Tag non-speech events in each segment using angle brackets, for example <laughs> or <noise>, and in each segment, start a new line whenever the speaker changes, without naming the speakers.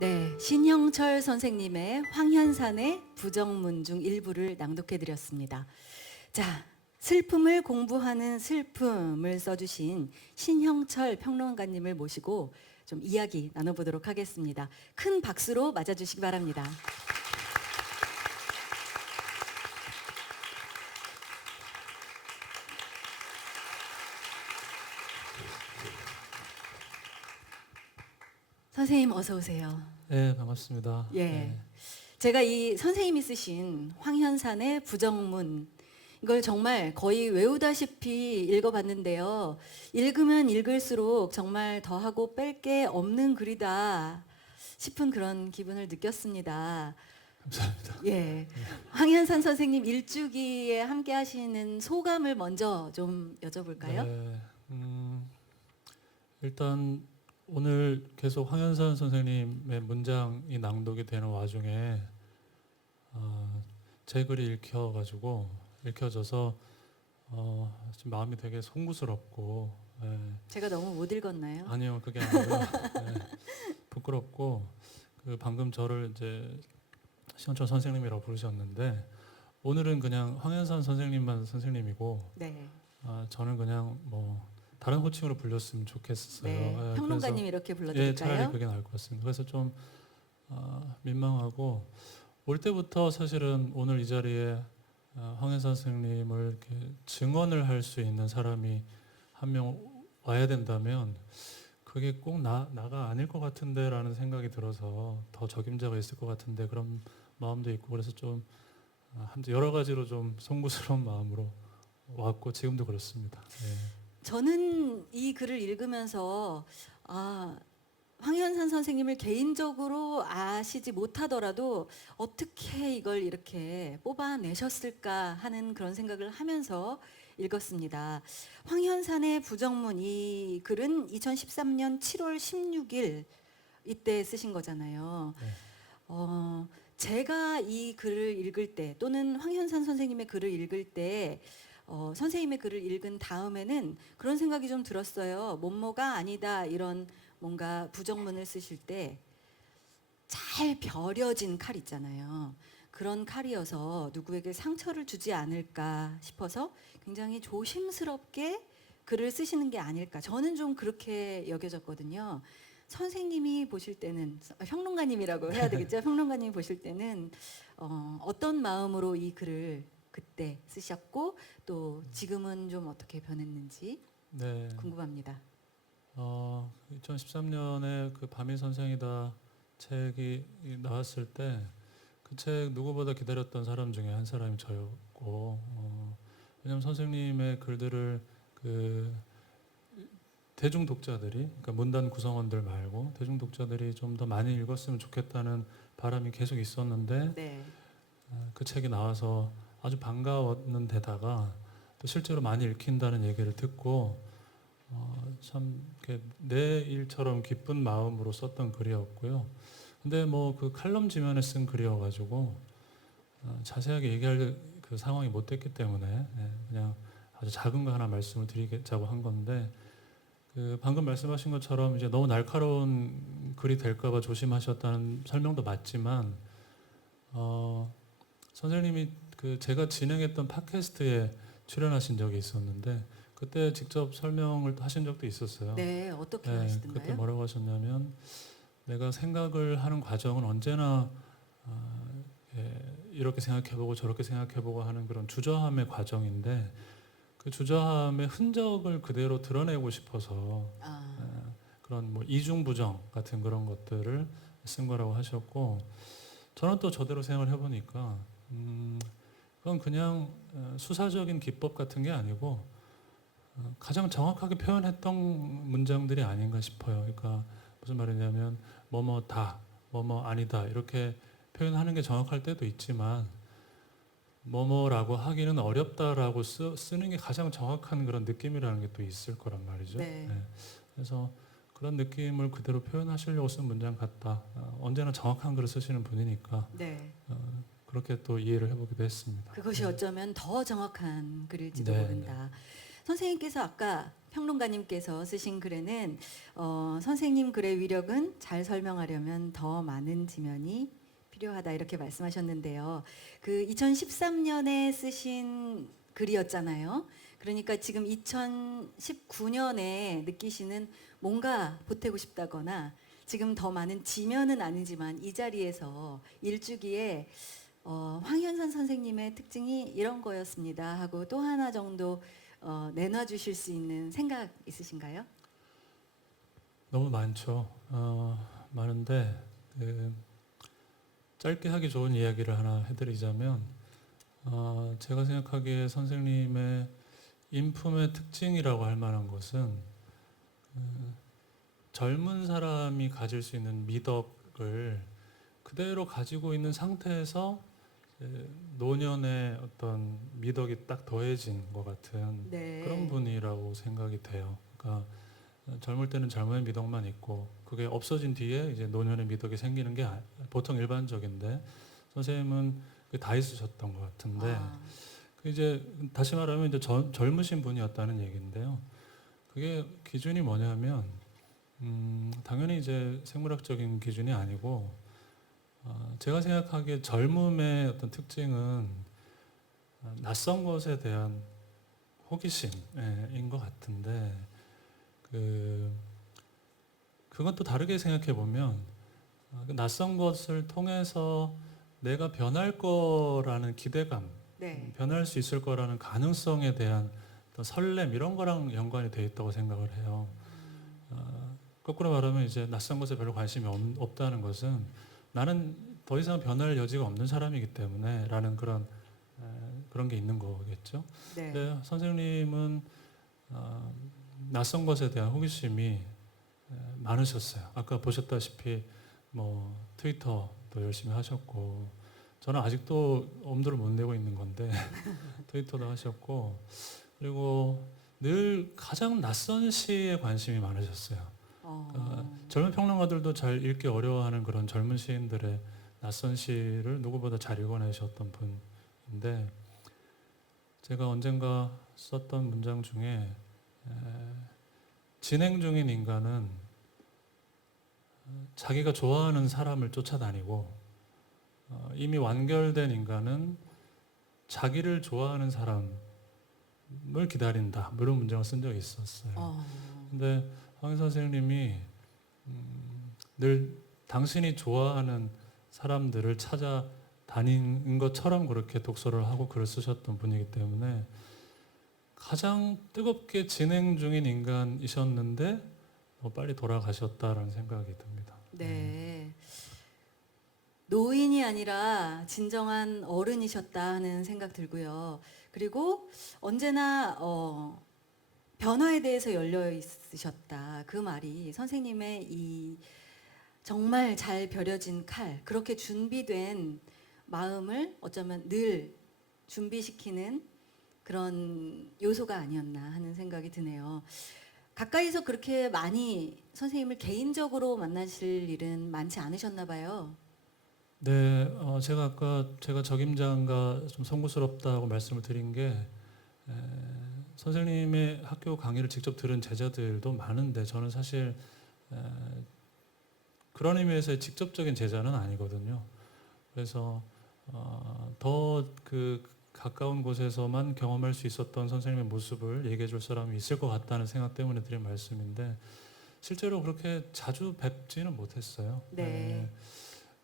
네, 신형철 선생님의 황현산의 부정문 중 일부를 낭독해 드렸습니다. 자, 슬픔을 공부하는 슬픔을 써주신 신형철 평론가님을 모시고 좀 이야기 나눠보도록 하겠습니다. 큰 박수로 맞아주시기 바랍니다. 선생님 어서 오세요.
네 반갑습니다.
예.
네.
제가 이 선생님이 쓰신 황현산의 부정문 이걸 정말 거의 외우다시피 읽어봤는데요. 읽으면 읽을수록 정말 더하고 뺄 게 없는 글이다 싶은 그런 기분을 느꼈습니다.
감사합니다.
예. 황현산 선생님 일주기에 함께 하시는 소감을 먼저 좀 여쭤볼까요?
네, 음, 일단 오늘 계속 황현산 선생님의 문장이 낭독이 되는 와중에 어, 제 글이 읽혀가지고 읽혀져서 어, 지금 마음이 되게 송구스럽고 예,
제가 너무 못 읽었나요?
아니요 그게 아니고요 예, 부끄럽고 그 방금 저를 이제 신원철 선생님이라고 부르셨는데 오늘은 그냥 황현산 선생님만 선생님이고
네.
아, 저는 그냥 뭐 다른 호칭으로 불렸으면 좋겠어요.
네.
예,
평론가님 이렇게
그래서, 예, 차라리
불러드릴까요?
그게 나을 것 같습니다. 그래서 좀 아, 민망하고 올 때부터 사실은 오늘 이 자리에 아, 황현선 선생님을 증언을 할 수 있는 사람이 한 명 와야 된다면 그게 꼭 나, 나가 아닐 것 같은데라는 생각이 들어서 더 적임자가 있을 것 같은데 그런 마음도 있고 그래서 좀 아, 한- 여러 가지로 좀 송구스러운 <laughs> 마음으로 왔고 지금도 그렇습니다. 예.
저는 이 글을 읽으면서 아, 황현산 선생님을 개인적으로 아시지 못하더라도 어떻게 이걸 이렇게 뽑아내셨을까 하는 그런 생각을 하면서 읽었습니다. 황현산의 부정문 이 글은 2013년 7월 16일 이때 쓰신 거잖아요.
네.
어, 제가 이 글을 읽을 때 또는 황현산 선생님의 글을 읽을 때 어, 선생님의 글을 읽은 다음에는 그런 생각이 좀 들었어요. 뭐뭐가 아니다 이런 뭔가 부정문을 쓰실 때 잘 벼려진 칼 있잖아요. 그런 칼이어서 누구에게 상처를 주지 않을까 싶어서 굉장히 조심스럽게 글을 쓰시는 게 아닐까. 저는 좀 그렇게 여겨졌거든요. 선생님이 보실 때는 평론가님이라고 해야 되겠죠. 평론가님이 보실 때는 어, 어떤 마음으로 이 글을 그때 쓰셨고 또 지금은 좀 어떻게 변했는지
네.
궁금합니다.
어, 2013년에 그 밤이 선생이다 책이 나왔을 때 그 책 누구보다 기다렸던 사람 중에 한 사람이 저였고 어, 왜냐하면 선생님의 글들을 그 대중 독자들이 그러니까 문단 구성원들 말고 대중 독자들이 좀 더 많이 읽었으면 좋겠다는 바람이 계속 있었는데
네.
어, 그 책이 나와서 아주 반가웠는 데다가 또 실제로 많이 읽힌다는 얘기를 듣고 어, 참내 일처럼 기쁜 마음으로 썼던 글이었고요. 근데 뭐 그 칼럼 지면에 쓴 글이어가지고 어, 자세하게 얘기할 그 상황이 못 됐기 때문에 예, 그냥 아주 작은 거 하나 말씀을 드리자고 한 건데 그 방금 말씀하신 것처럼 이제 너무 날카로운 글이 될까봐 조심하셨다는 설명도 맞지만 어, 선생님이 그 제가 진행했던 팟캐스트에 출연하신 적이 있었는데 그때 직접 설명을 하신 적도 있었어요.
네, 어떻게
네,
하시던가요?
그때 뭐라고 하셨냐면 내가 생각을 하는 과정은 언제나 어, 예, 이렇게 생각해보고 저렇게 생각해보고 하는 그런 주저함의 과정인데 그 주저함의 흔적을 그대로 드러내고 싶어서
아,
예, 그런 뭐 이중부정 같은 그런 것들을 쓴 거라고 하셨고 저는 또 저대로 생각을 해보니까 음, 그건 그냥 어, 수사적인 기법 같은 게 아니고 어, 가장 정확하게 표현했던 문장들이 아닌가 싶어요. 그러니까 무슨 말이냐면 뭐뭐 다, 뭐뭐 아니다 이렇게 표현하는 게 정확할 때도 있지만 뭐뭐라고 하기는 어렵다라고 쓰, 쓰는 게 가장 정확한 그런 느낌이라는 게 또 있을 거란 말이죠.
네.
그래서 그런 느낌을 그대로 표현하시려고 쓴 문장 같다. 어, 언제나 정확한 글을 쓰시는 분이니까
네.
어, 그렇게 또 이해를 해보기도 했습니다.
그것이 어쩌면 더 정확한 글일지도
네,
모른다. 선생님께서 아까 평론가님께서 쓰신 글에는 어, 선생님 글의 위력은 잘 설명하려면 더 많은 지면이 필요하다 이렇게 말씀하셨는데요. 그 2013년에 쓰신 글이었잖아요. 그러니까 지금 2019년에 느끼시는 뭔가 보태고 싶다거나 지금 더 많은 지면은 아니지만 이 자리에서 일주기에 어, 황현산 선생님의 특징이 이런 거였습니다 하고 또 하나 정도 어, 내놔 주실 수 있는 생각 있으신가요?
너무 많죠. 어, 많은데 그 짧게 하기 좋은 이야기를 하나 해드리자면 어, 제가 생각하기에 선생님의 인품의 특징이라고 할 만한 것은 그 젊은 사람이 가질 수 있는 미덕을 그대로 가지고 있는 상태에서 노년의 어떤 미덕이 딱 더해진 것 같은
네.
그런 분이라고 생각이 돼요. 그러니까 젊을 때는 젊음의 미덕만 있고 그게 없어진 뒤에 이제 노년의 미덕이 생기는 게 아- 보통 일반적인데 선생님은 다 있으셨던 것 같은데
아,
그 이제 다시 말하면 이제 전- 젊으신 분이었다는 얘기인데요. 그게 기준이 뭐냐면 음, 당연히 이제 생물학적인 기준이 아니고 어, 제가 생각하기에 젊음의 어떤 특징은 어, 낯선 것에 대한 호기심인 것 같은데 그 그건 또 다르게 생각해 보면 어, 그 낯선 것을 통해서 내가 변할 거라는 기대감
네.
변할 수 있을 거라는 가능성에 대한 설렘 이런 거랑 연관이 돼 있다고 생각을 해요. 어, 거꾸로 말하면 이제 낯선 것에 별로 관심이 없, 없다는 것은 나는 더 이상 변할 여지가 없는 사람이기 때문에 라는 그런 에, 그런 게 있는 거겠죠.
네.
근데 선생님은 어, 낯선 것에 대한 호기심이 에, 많으셨어요. 아까 보셨다시피 뭐 트위터도 열심히 하셨고 저는 아직도 엄두를 못 내고 있는 건데 <laughs> 트위터도 하셨고 그리고 늘 가장 낯선 시에 관심이 많으셨어요.
어,
어, 젊은 평론가들도 잘 읽기 어려워하는 그런 젊은 시인들의 낯선 시를 누구보다 잘 읽어내셨던 분인데 제가 언젠가 썼던 문장 중에 에, 진행 중인 인간은 어, 자기가 좋아하는 사람을 쫓아다니고 어, 이미 완결된 인간은 자기를 좋아하는 사람을 기다린다. 뭐 이런 문장을 쓴 적이 있었어요.
어,
근데 황 선생님이 음, 늘 당신이 좋아하는 사람들을 찾아 다닌 것처럼 그렇게 독서를 하고 글을 쓰셨던 분이기 때문에 가장 뜨겁게 진행 중인 인간이셨는데 뭐 빨리 돌아가셨다라는 생각이 듭니다.
네. 노인이 아니라 진정한 어른이셨다 하는 생각 들고요. 그리고 언제나 어, 변화에 대해서 열려 있으셨다. 그 말이 선생님의 이 정말 잘 벼려진 칼, 그렇게 준비된 마음을 어쩌면 늘 준비시키는 그런 요소가 아니었나 하는 생각이 드네요. 가까이서 그렇게 많이 선생님을 개인적으로 만나실 일은 많지 않으셨나 봐요.
네, 어, 제가 아까 제가 적임자인가 좀 송구스럽다고 말씀을 드린 게 에, 선생님의 학교 강의를 직접 들은 제자들도 많은데 저는 사실 에, 그런 의미에서 직접적인 제자는 아니거든요. 그래서 어, 더그 가까운 곳에서만 경험할 수 있었던 선생님의 모습을 얘기해 줄 사람이 있을 것 같다는 생각 때문에 드린 말씀인데 실제로 그렇게 자주 뵙지는 못했어요.
네.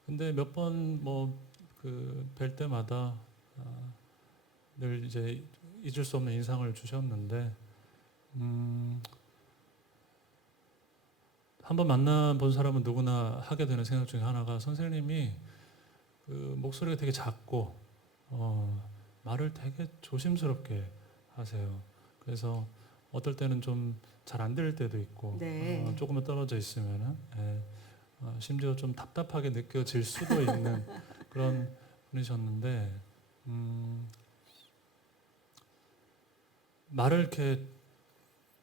근데 몇 번 뭐 그 뵐 때마다 아, 늘 이제 잊을 수 없는 인상을 주셨는데 음, 한번 만나본 사람은 누구나 하게 되는 생각 중에 하나가 선생님이 그 목소리가 되게 작고 어, 말을 되게 조심스럽게 하세요. 그래서 어떨 때는 좀 잘 안 들릴 때도 있고
네.
어, 조금만 떨어져 있으면은 예, 어, 심지어 좀 답답하게 느껴질 수도 있는 <laughs> 그런 분이셨는데 음, 말을 이렇게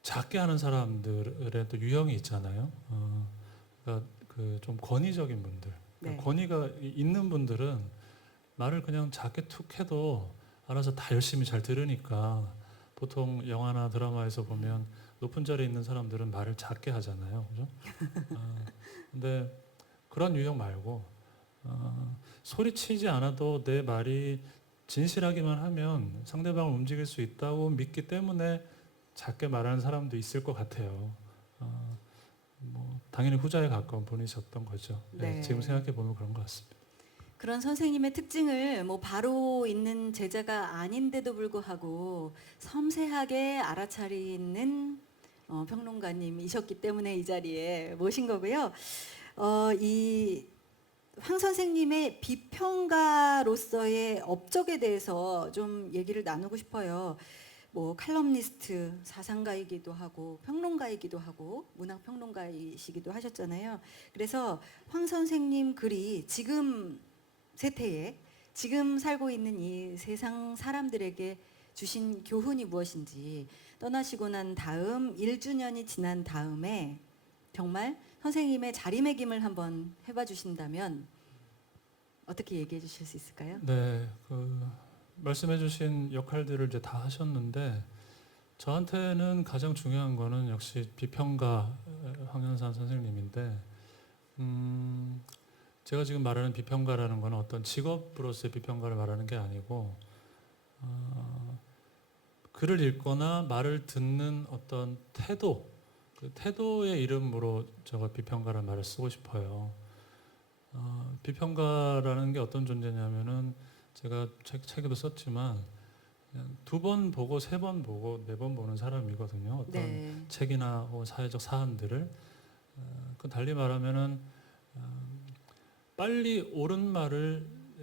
작게 하는 사람들의 또 유형이 있잖아요. 어, 그러니까 그 좀 권위적인 분들,
네.
권위가 이- 있는 분들은 말을 그냥 작게 툭 해도 알아서 다 열심히 잘 들으니까 보통 영화나 드라마에서 보면 높은 자리에 있는 사람들은 말을 작게 하잖아요. 그죠? <laughs> 어, 근데 그런 유형 말고 어, 소리치지 않아도 내 말이 진실하기만 하면 상대방을 움직일 수 있다고 믿기 때문에 작게 말하는 사람도 있을 것 같아요. 어, 뭐 당연히 후자에 가까운 분이셨던 거죠. 네,
네.
지금 생각해 보면 그런 것 같습니다.
그런 선생님의 특징을 뭐 바로 있는 제자가 아닌데도 불구하고 섬세하게 알아차리는 어, 평론가님이셨기 때문에 이 자리에 모신 거고요. 어, 이 황 선생님의 비평가로서의 업적에 대해서 좀 얘기를 나누고 싶어요. 뭐 칼럼니스트, 사상가이기도 하고 평론가이기도 하고 문학 평론가이시기도 하셨잖아요. 그래서 황 선생님 글이 지금 세태에 지금 살고 있는 이 세상 사람들에게 주신 교훈이 무엇인지 떠나시고 난 다음 1주년이 지난 다음에 정말 선생님의 자리매김을 한번 해봐 주신다면 어떻게 얘기해 주실 수 있을까요?
네, 그 말씀해주신 역할들을 이제 다 하셨는데 저한테는 가장 중요한 거는 역시 비평가 황현산 선생님인데 음, 제가 지금 말하는 비평가라는 거는 어떤 직업으로서의 비평가를 말하는 게 아니고 어, 글을 읽거나 말을 듣는 어떤 태도 그 태도의 이름으로 제가 비평가라는 말을 쓰고 싶어요. 어, 비평가라는 게 어떤 존재냐면은 제가 책, 책에도 썼지만 두 번 보고 세 번 보고 네 번 보는 사람이거든요. 어떤
네.
책이나 혹은 사회적 사안들을 어, 그 달리 말하면은 어, 빨리 옳은 말을 에,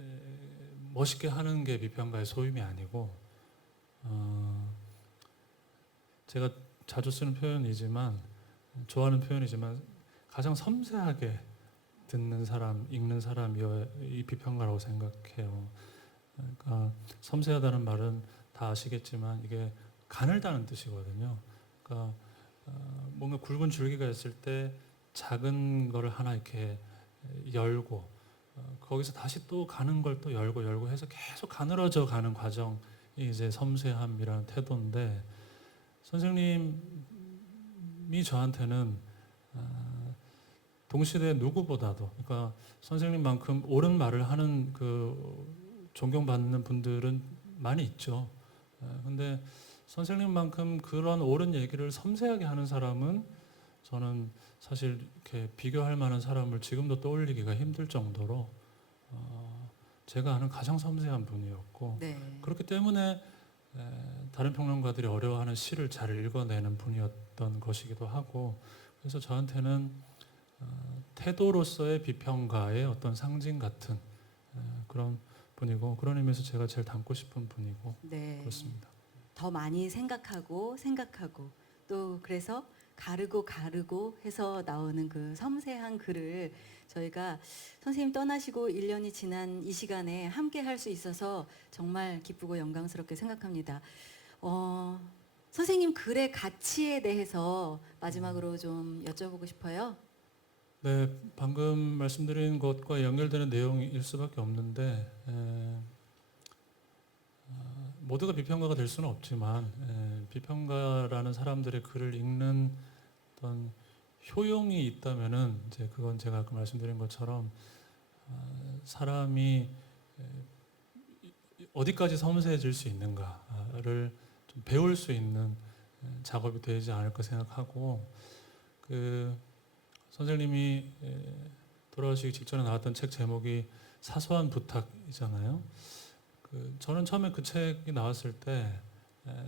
멋있게 하는 게 비평가의 소임이 아니고 어, 제가 자주 쓰는 표현이지만 좋아하는 표현이지만 가장 섬세하게 듣는 사람, 읽는 사람이어야 이 비평가라고 생각해요. 그러니까 섬세하다는 말은 다 아시겠지만 이게 가늘다는 뜻이거든요. 그러니까 어, 뭔가 굵은 줄기가 있을 때 작은 거를 하나 이렇게 열고 어, 거기서 다시 또 가는 걸 또 열고 열고 해서 계속 가늘어져 가는 과정이 이제 섬세함이라는 태도인데 선생님이 저한테는 어, 동시대 누구보다도 그러니까 선생님만큼 옳은 말을 하는 그 존경받는 분들은 많이 있죠. 어, 근데 선생님만큼 그런 옳은 얘기를 섬세하게 하는 사람은 저는 사실 이렇게 비교할 만한 사람을 지금도 떠올리기가 힘들 정도로 어, 제가 아는 가장 섬세한 분이었고
네.
그렇기 때문에 에, 다른 평론가들이 어려워하는 시를 잘 읽어내는 분이었던 것이기도 하고 그래서 저한테는 어, 태도로서의 비평가의 어떤 상징 같은 에, 그런 분이고 그런 의미에서 제가 제일 닮고 싶은 분이고
네.
그렇습니다.
더 많이 생각하고 생각하고 또 그래서 가르고 가르고 해서 나오는 그 섬세한 글을 저희가 선생님 떠나시고 1년이 지난 이 시간에 함께 할 수 있어서 정말 기쁘고 영광스럽게 생각합니다. 어, 선생님 글의 가치에 대해서 마지막으로 좀 여쭤보고 싶어요.
네, 방금 말씀드린 것과 연결되는 내용일 수밖에 없는데 에, 어, 모두가 비평가가 될 수는 없지만 에, 비평가라는 사람들의 글을 읽는 어떤 효용이 있다면은 이제 그건 제가 아까 말씀드린 것처럼 어, 사람이 에, 어디까지 섬세해질 수 있는가를 좀 배울 수 있는 에, 작업이 되지 않을까 생각하고 그 선생님이 에, 돌아가시기 직전에 나왔던 책 제목이 사소한 부탁이잖아요. 그 저는 처음에 그 책이 나왔을 때 에,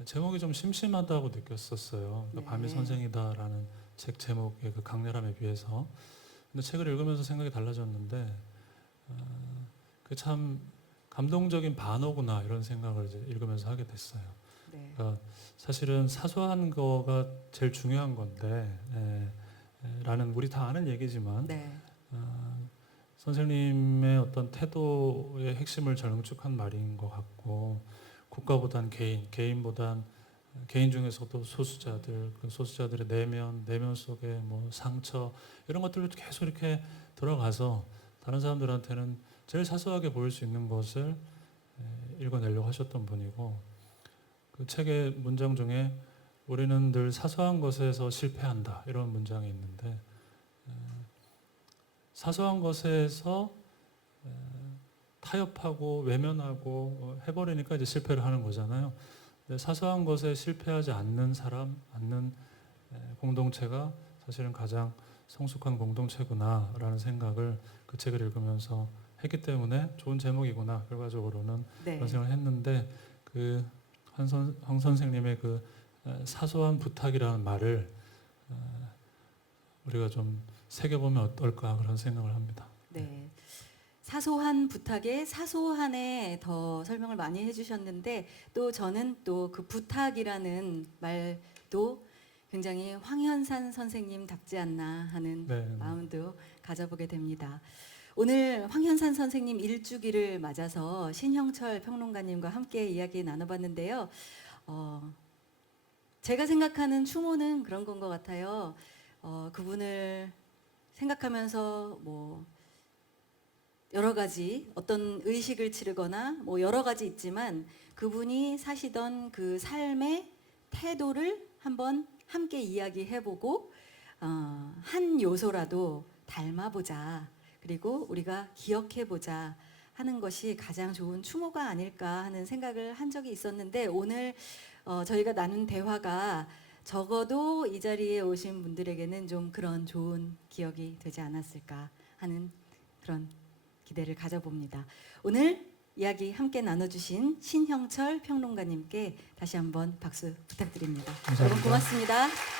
제목이 좀 심심하다고 느꼈었어요. 그러니까
네.
밤의 선생이다라는 책 제목의 그 강렬함에 비해서. 근데 책을 읽으면서 생각이 달라졌는데 어, 그참 감동적인 반어구나 이런 생각을 이제 읽으면서 하게 됐어요.
네.
그러니까 사실은 사소한 거가 제일 중요한 건데 에, 에, 라는 우리 다 아는 얘기지만
네.
어, 선생님의 어떤 태도의 핵심을 잘 응축한 말인 것 같고 국가보단 개인, 개인보단 개인 중에서도 소수자들, 그 소수자들의 내면, 내면 속에 뭐 상처 이런 것들을 계속 이렇게 들어가서 다른 사람들한테는 제일 사소하게 보일 수 있는 것을 에, 읽어내려고 하셨던 분이고 그 책의 문장 중에 우리는 늘 사소한 것에서 실패한다 이런 문장이 있는데 에, 사소한 것에서 에, 타협하고 외면하고 어, 해버리니까 이제 실패를 하는 거잖아요. 사소한 것에 실패하지 않는 사람, 않는 에, 공동체가 사실은 가장 성숙한 공동체구나라는 생각을 그 책을 읽으면서 했기 때문에 좋은 제목이구나 결과적으로는
네.
그런 생각을 했는데 그한황 선생님의 그 에, 사소한 부탁이라는 말을 에, 우리가 좀 새겨보면 어떨까 그런 생각을 합니다.
네. 사소한 부탁에 사소한에 더 설명을 많이 해주셨는데 또 저는 또 그 부탁이라는 말도 굉장히 황현산 선생님답지 않나 하는
네.
마음도 가져보게 됩니다. 오늘 황현산 선생님 일주기를 맞아서 신형철 평론가님과 함께 이야기 나눠봤는데요. 어, 제가 생각하는 추모는 그런 건 것 같아요. 어, 그분을 생각하면서 뭐 여러 가지 어떤 의식을 치르거나 뭐 여러 가지 있지만 그분이 사시던 그 삶의 태도를 한번 함께 이야기해보고 어, 한 요소라도 닮아보자. 그리고 우리가 기억해보자 하는 것이 가장 좋은 추모가 아닐까 하는 생각을 한 적이 있었는데 오늘 어, 저희가 나눈 대화가 적어도 이 자리에 오신 분들에게는 좀 그런 좋은 기억이 되지 않았을까 하는 그런 기대를 가져봅니다. 오늘 이야기 함께 나눠주신 신형철 평론가님께 다시 한번 박수 부탁드립니다.
감사합니다.
여러분 고맙습니다.